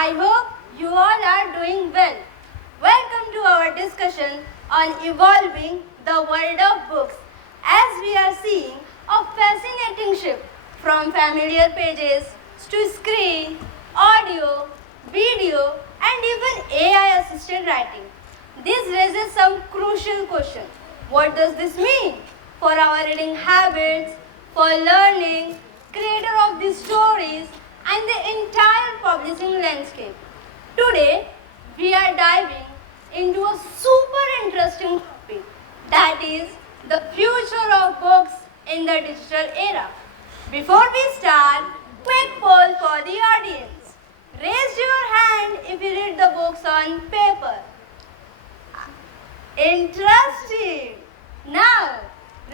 I hope you all are doing well. Welcome to our discussion on evolving the world of books as we are seeing a fascinating shift from familiar pages to screen, audio, video and even AI assisted writing. This raises some crucial questions. What does this mean for our reading habits, for learning, creator of these stories, and the entire publishing landscape? Today, we are diving into a super interesting topic, that is the future of books in the digital era. Before we start, quick poll for the audience. Raise your hand if you read the books on paper. Interesting. Now,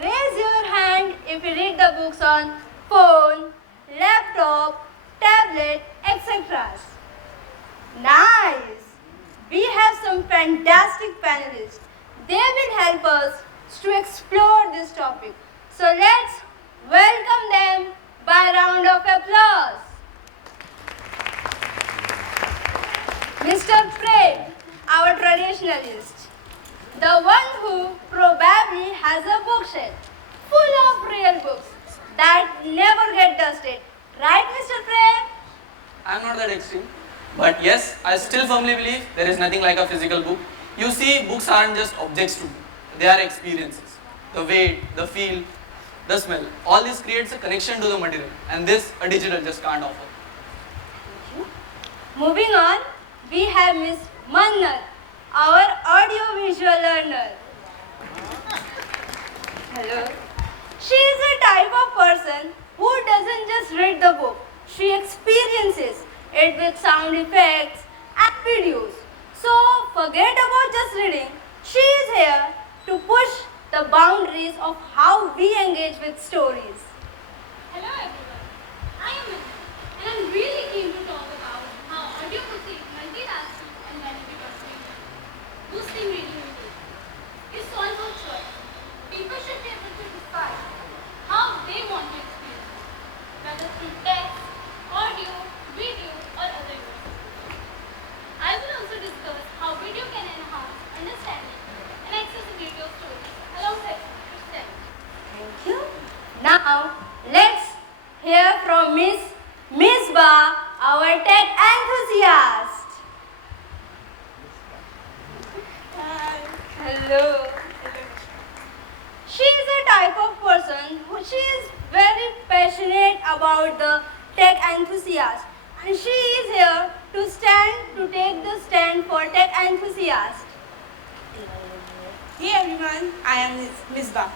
raise your hand if you read the books on phone, laptop, tablet, etc. Nice. We have some fantastic panelists. They will help us to explore this topic. So let's welcome them by a round of applause. Mr. Prem, our traditionalist. The one who probably has a bookshelf full of real books that never get dusted. Right, Mr. Prem? I am not that extreme. But yes, I still firmly believe there is nothing like a physical book. You see, books aren't just objects to me. They are experiences. The weight, the feel, the smell. All this creates a connection to the material. And this, a digital just can't offer. Moving on, we have Miss Mannat, our audio-visual learner. Hello. She is a type of person who doesn't just read the book. She experiences it with sound effects and videos. So forget about just reading. She is here to push the boundaries of how we engage with stories. Hello everyone, I am Anna and I'm really keen to talk about how audiobooks is multitasking and benefit of reading. Boosting reading intake is solve for choice. People should be able to decide how they want to experience it, whether through text, audio, video or other means. I will also discuss how video can enhance understanding and accessibility of stories alongside understanding. Thank you. Now, let's hear from Miss Misbah, our tech enthusiast. Hello. She is a type of person who she is very passionate about the tech enthusiast, and she is here to take the stand for tech enthusiasts. Hey everyone, I am Misbah.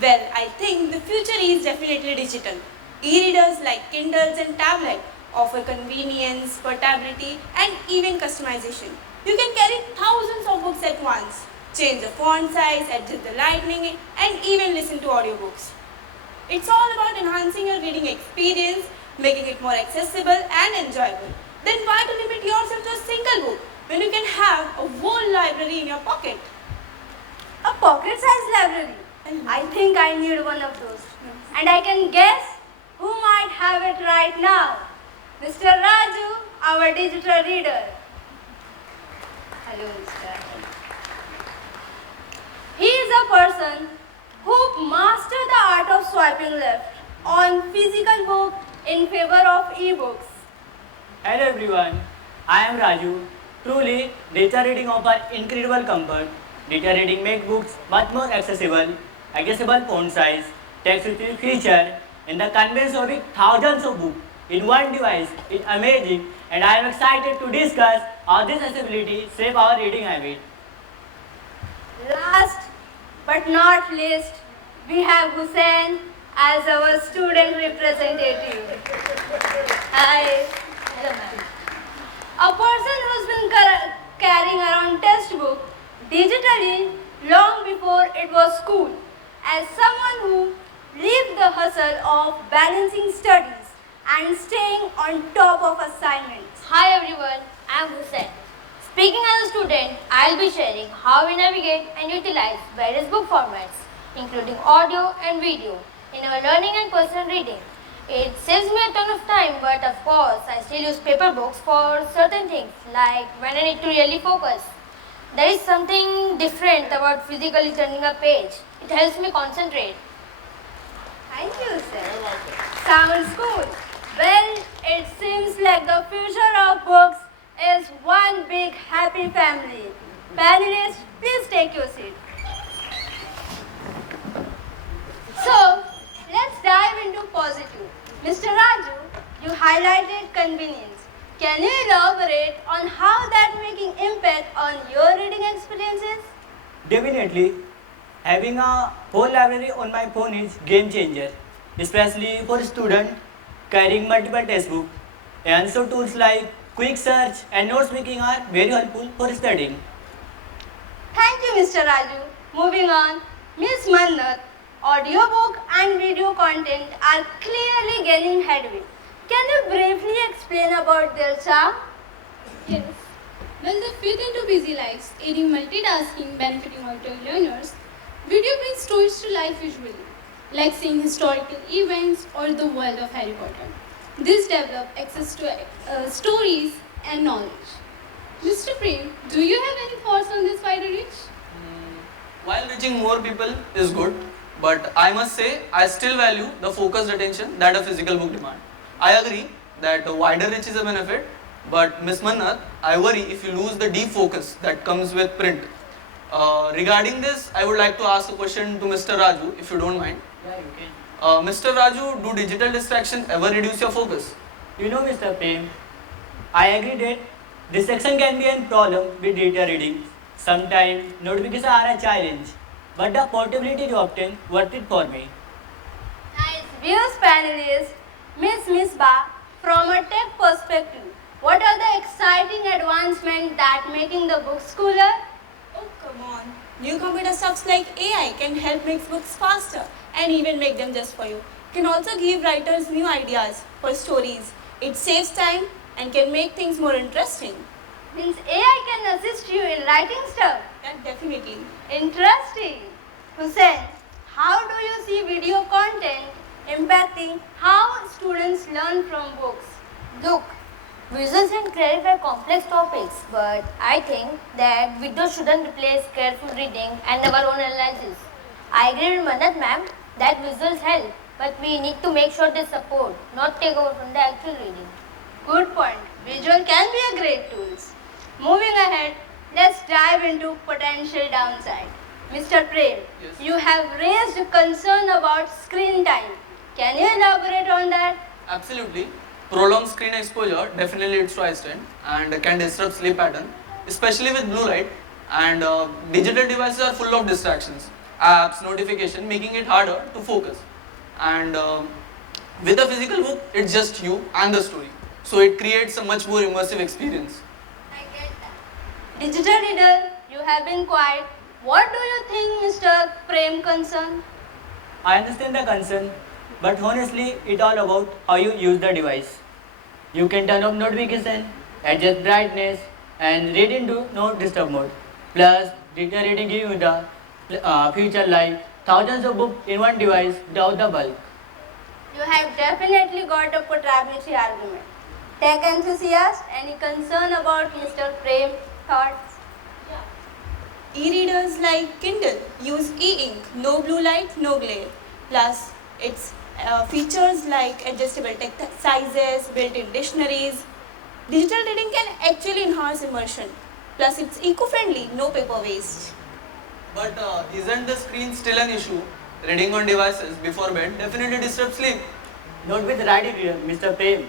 Well, I think the future is definitely digital. E-readers like Kindles and tablets offer convenience, portability and even customization. You can carry thousands of books at once, change the font size, adjust the lighting and even listen to audiobooks. It's all about enhancing your reading experience, making it more accessible and enjoyable. Then why to limit yourself to a single book when you can have a whole library in your pocket? A pocket-sized library. I think I need one of those. And I can guess who might have it right now. Mr. Raju, our digital reader. Hello, Mr. He is a person who mastered the art of swiping left on physical book in favor of e-books. Hello everyone, I am Raju. Truly, digital reading offers incredible comfort. Digital reading makes books much more accessible font size, text-rich feature, and the convenience of having thousands of books in one device is amazing, and I am excited to discuss how this accessibility shapes our reading habit. Last but not least, we have Hussain as our student representative. Hi. Hello, ma'am. A person who's been carrying around textbook digitally long before it was cool. As someone who lived the hustle of balancing studies and staying on top of assignments. Hi everyone, I am Hussain. Speaking as a student, I will be sharing how we navigate and utilize various book formats, including audio and video, in our learning and personal reading. It saves me a ton of time, but of course, I still use paper books for certain things, like when I need to really focus. There is something different about physically turning a page. It helps me concentrate. Thank you, sir. Sounds cool. Well, it seems like the future of books is one big happy family. Panelists, please take your seat. So, let's dive into positive. Mr. Raju, you highlighted convenience. Can you elaborate on how that making impact on your reading experiences? Definitely, having a whole library on my phone is game changer, especially for students carrying multiple textbooks. And so tools like quick search and notes making are very helpful for studying. Thank you, Mr. Raju. Moving on, Ms. Mannat, audiobook and video content are clearly gaining headway. Can you briefly explain about their charm? Yes. Well, they fit into busy lives, aiding multitasking, benefiting auditory learners. Video brings stories to life visually, like seeing historical events or the world of Harry Potter. This develop access to stories and knowledge. Mr. Prem, do you have any thoughts on this wider reach? While reaching more people is good, but I must say I still value the focused attention that a physical book demands. I agree that a wider reach is a benefit, but Ms. Mannat, I worry if you lose the deep focus that comes with print. Regarding this, I would like to ask a question to Mr. Raju, if you don't mind. Yeah, you can. Mr. Raju, do digital distraction ever reduce your focus? You know, Mr. Prem, I agree that distraction can be a problem with data reading. Sometimes notifications are a challenge, but the portability is often worth it for me. Nice views, panelists. Ms. Misbah, from a tech perspective, what are the exciting advancements that making the books cooler? Oh, come on. New computer stuffs like AI can help make books faster and even make them just for you. Can also give writers new ideas for stories. It saves time and can make things more interesting. Means AI can assist you in writing stuff. That definitely. Interesting. Hussein, how do you see video content impacting how students learn from books? Look, visuals can clarify complex topics, but I think that videos shouldn't replace careful reading and our own analysis. I agree with Manat ma'am that visuals help, but we need to make sure they support, not take over from the actual reading. Good point. Visual can be a great tool. Moving ahead, let's dive into potential downside. Mr. Prem, Yes. you have raised concern about screen time. Can you elaborate on that? Absolutely. Prolonged screen exposure definitely leads to eye strain and can disrupt sleep pattern, especially with blue light. And digital devices are full of distractions, apps, notification, making it harder to focus. And with a physical book, it's just you and the story. So it creates a much more immersive experience. I get that. Digital reader, you have been quiet. What do you think, Mr. Prem concern? I understand the concern, but honestly, it's all about how you use the device. You can turn off notification, adjust brightness, and read into no disturb mode. Plus, data reading gives you the feature like thousands of books in one device without the bulk. You have definitely got a portability argument. Tech enthusiast, any concern about Mr. Prem thoughts? E-readers like Kindle use e-ink, no blue light, no glare. Plus, its features like adjustable text sizes, built-in dictionaries. Digital reading can actually enhance immersion. Plus, it's eco-friendly, no paper waste. But isn't the screen still an issue? Reading on devices before bed definitely disrupts sleep. Not with writing reader, Mr. Prem.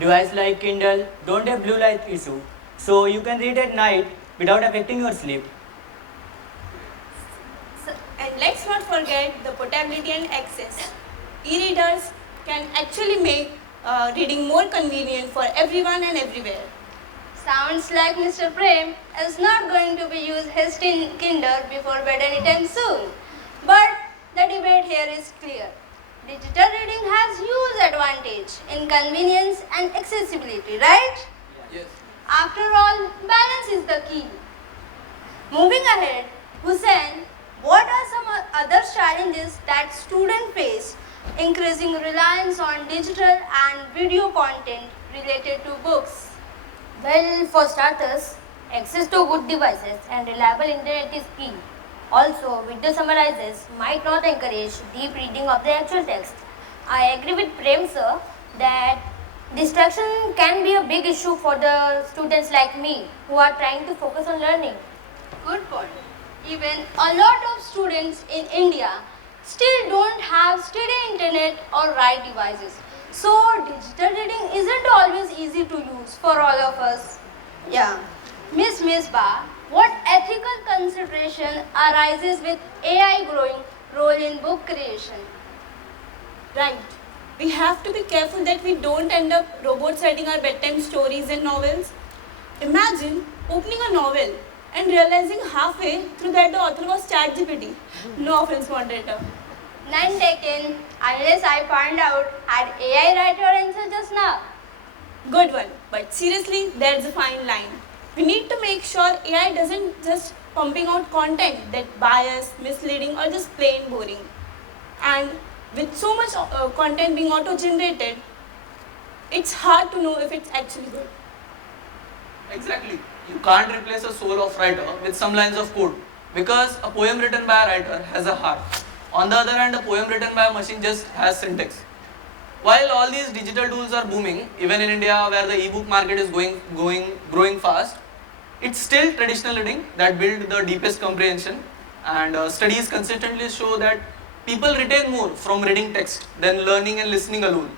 Devices like Kindle don't have blue light issue, so you can read at night without affecting your sleep. And let's not forget the portability and access. E-readers can actually make reading more convenient for everyone and everywhere. Sounds like Mr. Prem is not going to be used his Kindle before bed anytime soon. But the debate here is clear. Digital reading has huge advantage in convenience and accessibility, right? Yes. After all, balance is the key. Moving ahead, Hussein, What are some other challenges that students face? Increasing reliance on digital and video content related to books. Well, for starters, access to good devices and reliable internet is key. Also, video summarizes might not encourage deep reading of the actual text. I agree with Prem sir that distraction can be a big issue for the students like me who are trying to focus on learning. Good point. Even a lot of students in India still don't have steady internet or right devices. So digital reading isn't always easy to use for all of us. Yeah. Miss Misbah, what ethical consideration arises with AI growing role in book creation? Right. We have to be careful that we don't end up robots writing our bedtime stories and novels. Imagine opening a novel and realizing halfway through that the author was ChatGPT. No offense, moderator. None taken unless I find out had AI write your answer just now. Good one. But seriously, there's a fine line. We need to make sure AI doesn't just pumping out content that biased, misleading, or just plain boring. And with so much content being auto-generated, it's hard to know if it's actually good. Exactly. You can't replace a soul of writer with some lines of code because a poem written by a writer has a heart. On the other hand, a poem written by a machine just has syntax. While all these digital tools are booming, even in India where the e-book market is growing fast, it's still traditional reading that build the deepest comprehension, and studies consistently show that people retain more from reading text than learning and listening alone.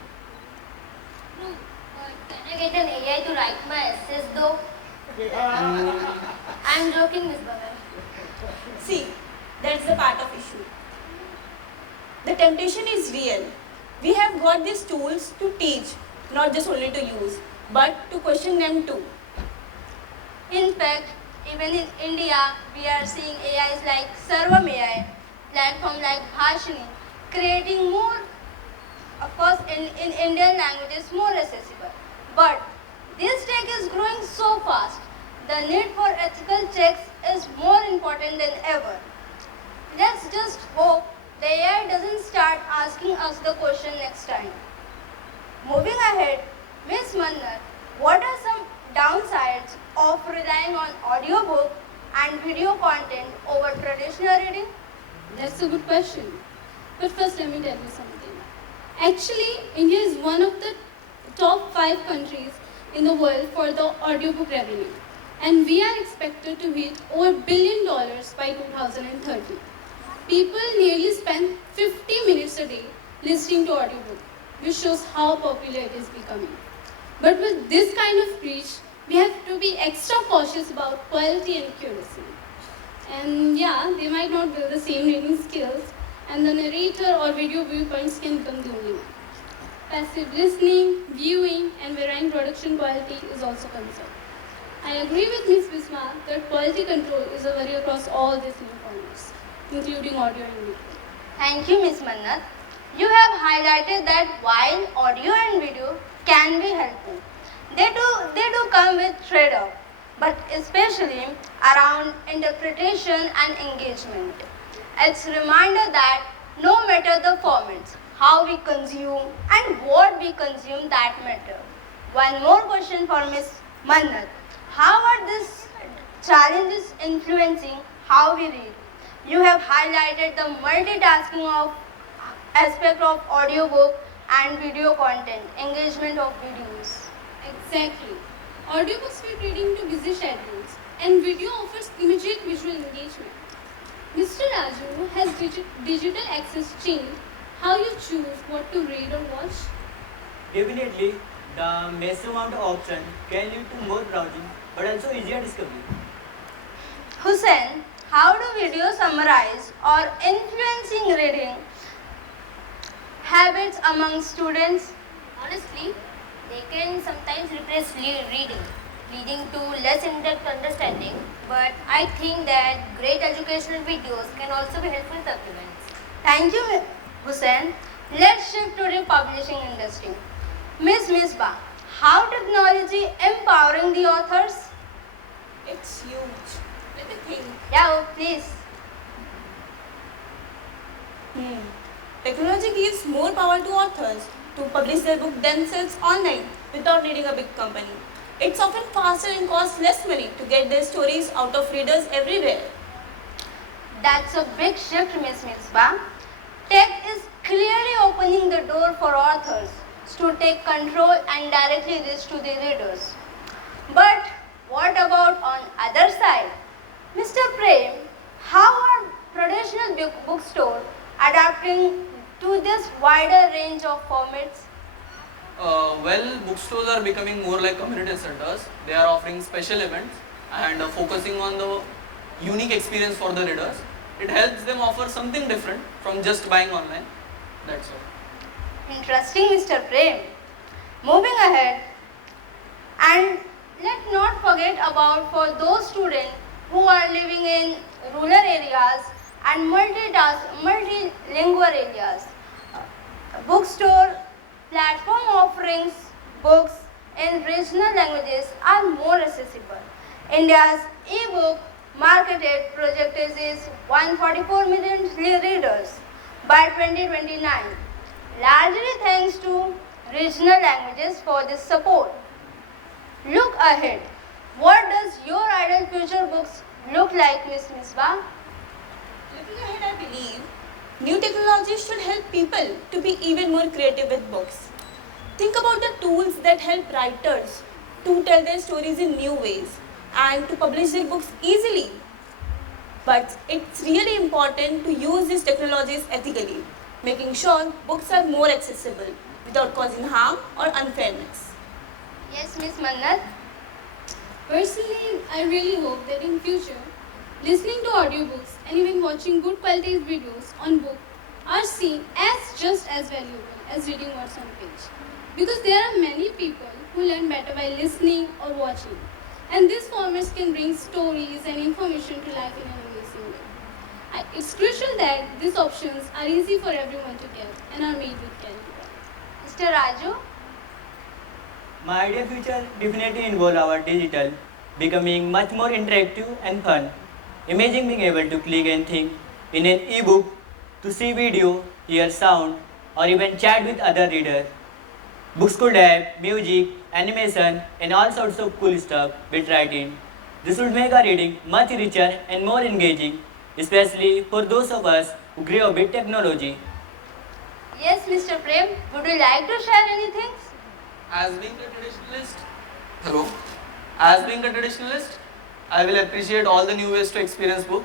True, but can I get an AI to write my essays though? I'm joking, Miss Bhagat. See, that's the part of issue. The temptation is real. We have got these tools to teach, not just only to use, but to question them too. In fact, even in India, we are seeing AIs like Sarvam AI, platform like Bhashini, creating more, of course, in Indian languages, more accessible. But this tech is growing so fast, the need for ethical checks is more important than ever. Let's just hope the AI doesn't start asking us the question next time. Moving ahead, Ms. Mannat, what are some downsides of relying on audiobook and video content over traditional reading? That's a good question. But first, let me tell you something. Actually, India is one of the top 5 countries in the world for the audiobook revenue. And we are expected to hit over $1 billion by 2030. People nearly spend 50 minutes a day listening to audiobook, which shows how popular it is becoming. But with this kind of reach, we have to be extra cautious about quality and accuracy. And yeah, they might not build the same reading skills, and the narrator or video viewpoints can become the only one. Passive listening, viewing, and varying production quality is also concerned. I agree with Ms. Bisma that quality control is a worry across all these new formats, including audio and video. Thank you, Ms. Mannat. You have highlighted that while audio and video can be helpful, they do come with trade-off, but especially around interpretation and engagement. It's a reminder that no matter the formats, how we consume and what we consume that matter. One more question for Ms. Mannat. How are these challenges influencing how we read? You have highlighted the multitasking of aspect of audiobook and video content, engagement of videos. Exactly. Audiobooks fit reading to busy schedules, and video offers immediate visual engagement. Mr. Raju, has digital access changed how you choose what to read or watch? Definitely, the massive amount of option can lead to more browsing, but also easier discovery. Hussein, how do videos summarize or influencing reading habits among students? Honestly, they can sometimes replace reading, leading to less in-depth understanding. But I think that great educational videos can also be helpful supplements. Thank you, Hussein. Let's shift to the publishing industry. Ms. Misbah, how technology empowering the authors? It's huge. Let me think. Yeah, please. Technology gives more power to authors to publish their book themselves online without needing a big company. It's often faster and costs less money to get their stories out of readers everywhere. That's a big shift, Miss Misbah. Tech is clearly opening the door for authors to take control and directly reach to the readers. But what about on other side? Mr. Prem, how are traditional bookstores adapting to this wider range of formats? Well, bookstores are becoming more like community centers. They are offering special events and focusing on the unique experience for the readers. It helps them offer something different from just buying online. That's all. Interesting, Mr. Prem. Moving ahead, and let's not forget about for those students who are living in rural areas and multilingual areas. Bookstore platform offerings books in regional languages are more accessible. India's e-book marketed projected is 144 million readers by 2029, largely thanks to regional languages for this support. Look ahead. What does your ideal future books look like, Miss Misbah? Looking ahead, I believe new technologies should help people to be even more creative with books. Think about the tools that help writers to tell their stories in new ways and to publish their books easily. But it's really important to use these technologies ethically, making sure books are more accessible without causing harm or unfairness. Yes, Miss Mannat. Personally, I really hope that in future, listening to audiobooks and even watching good quality videos on book are seen as just as valuable as reading what's on page. Because there are many people who learn better by listening or watching. And these formats can bring stories and information to life in an amazing way. It's crucial that these options are easy for everyone to get and are made with care. Mr. Raju? My ideal future definitely involve our digital becoming much more interactive and fun. Imagine being able to click and think in an e-book, to see video, hear sound, or even chat with other readers. Books could have music, animation, and all sorts of cool stuff built right in. This would make our reading much richer and more engaging, especially for those of us who grew up with technology. Yes, Mr. Prem. Would you like to share anything? As being a traditionalist, hello. As being a traditionalist, I will appreciate all the new ways to experience book.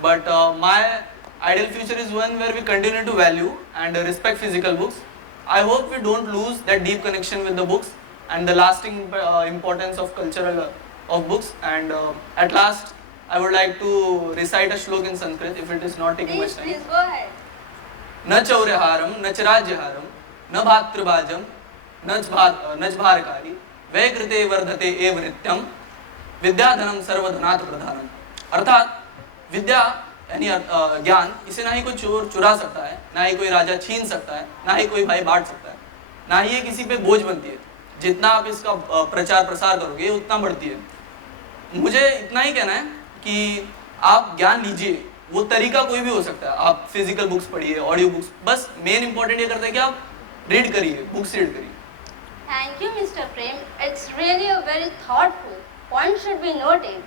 But my ideal future is one where we continue to value and respect physical books. I hope we don't lose that deep connection with the books and the lasting importance of cultural of books. And at last, I would like to recite a shlok in Sanskrit if it is not taking much time. Please go ahead. न चौर्यहारम न च राज्यहारम न भातृभाजम न च भारकारी वै कृते वर्धते एव नित्यम विद्याधनम सर्वधनात् प्रधानम। अर्थात विद्या यानी ज्ञान, इसे ना ही कोई चोर चुरा सकता है, ना ही कोई राजा छीन सकता है, ना ही कोई भाई बांट सकता है, ना ही ये किसी पे बोझ बनती है। जितना आप इसका प्रचार प्रसार करोगे उतना बढ़ती है। मुझे इतना ही कहना है कि आप ज्ञान लीजिए, वो तरीका कोई भी हो सकता है। आप फिजिकल बुक्स पढ़िए, ऑडियो बुक्स, बस मेन इंपॉर्टेंट ये करता है कि आप रीड करिए, बुक्स रीड करिए। Thank you, Mr. Prem. It's really a very thoughtful point should be noted.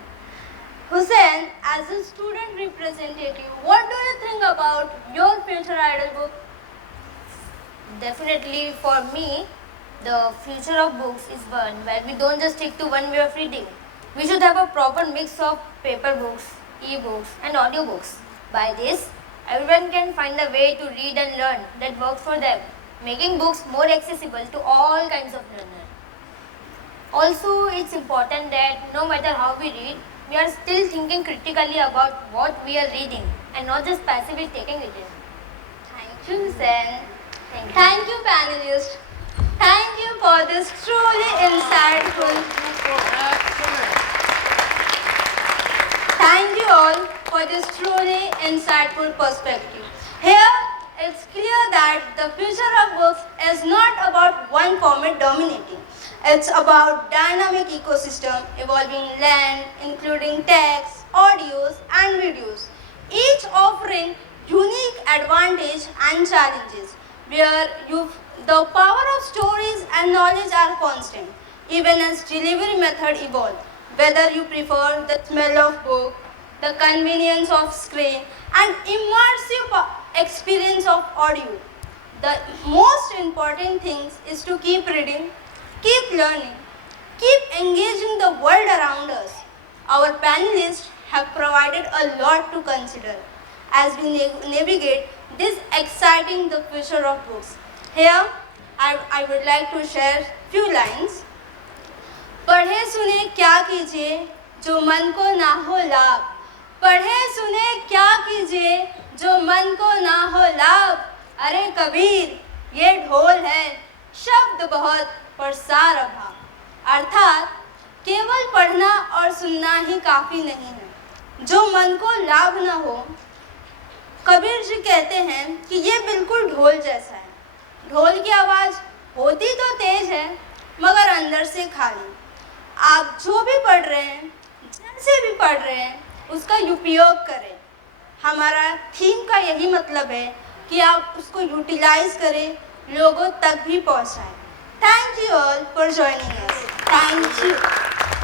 Hussain, as a student representative, what do you think about your future idol book? Definitely for me, the future of books is one where we don't just stick to one way of reading. We should have a proper mix of paper books, e-books and audiobooks. By this, everyone can find a way to read and learn that works for them, making books more accessible to all kinds of learners. Also, it's important that no matter how we read, we are still thinking critically about what we are reading and not just passively taking it in. Thank you, Hussain. Thank you. Thank you, panelists. Thank you for this truly insightful. Thank you all for this truly insightful perspective. Here, it's clear that the future of books is not about one format dominating. It's about dynamic ecosystem, evolving land, including text, audios, and videos, each offering unique advantage and challenges, where the power of stories and knowledge are constant, even as delivery method evolve. Whether you prefer the smell of book, the convenience of screen, and immersive experience of audio, the most important thing is to keep reading, keep learning, keep engaging the world around us. Our panelists have provided a lot to consider as we navigate this exciting the future of books. Here, I would like to share few lines. पढ़े सुने क्या कीजिए जो मन को ना हो लाभ, पढ़े सुने क्या कीजिए जो मन को ना हो लाभ। अरे कबीर ये ढोल है, शब्द बहुत पर सार अभाव। अर्थात केवल पढ़ना और सुनना ही काफ़ी नहीं है, जो मन को लाभ न हो। कबीर जी कहते हैं कि ये बिल्कुल ढोल जैसा है। ढोल की आवाज़ होती तो तेज है मगर अंदर से खाली। आप जो भी पढ़ रहे हैं, जैसे भी पढ़ रहे हैं, उसका उपयोग करें। हमारा थीम का यही मतलब है कि आप उसको यूटिलाइज करें, लोगों तक भी पहुंचाएं। Thank you all for joining us. Thank you.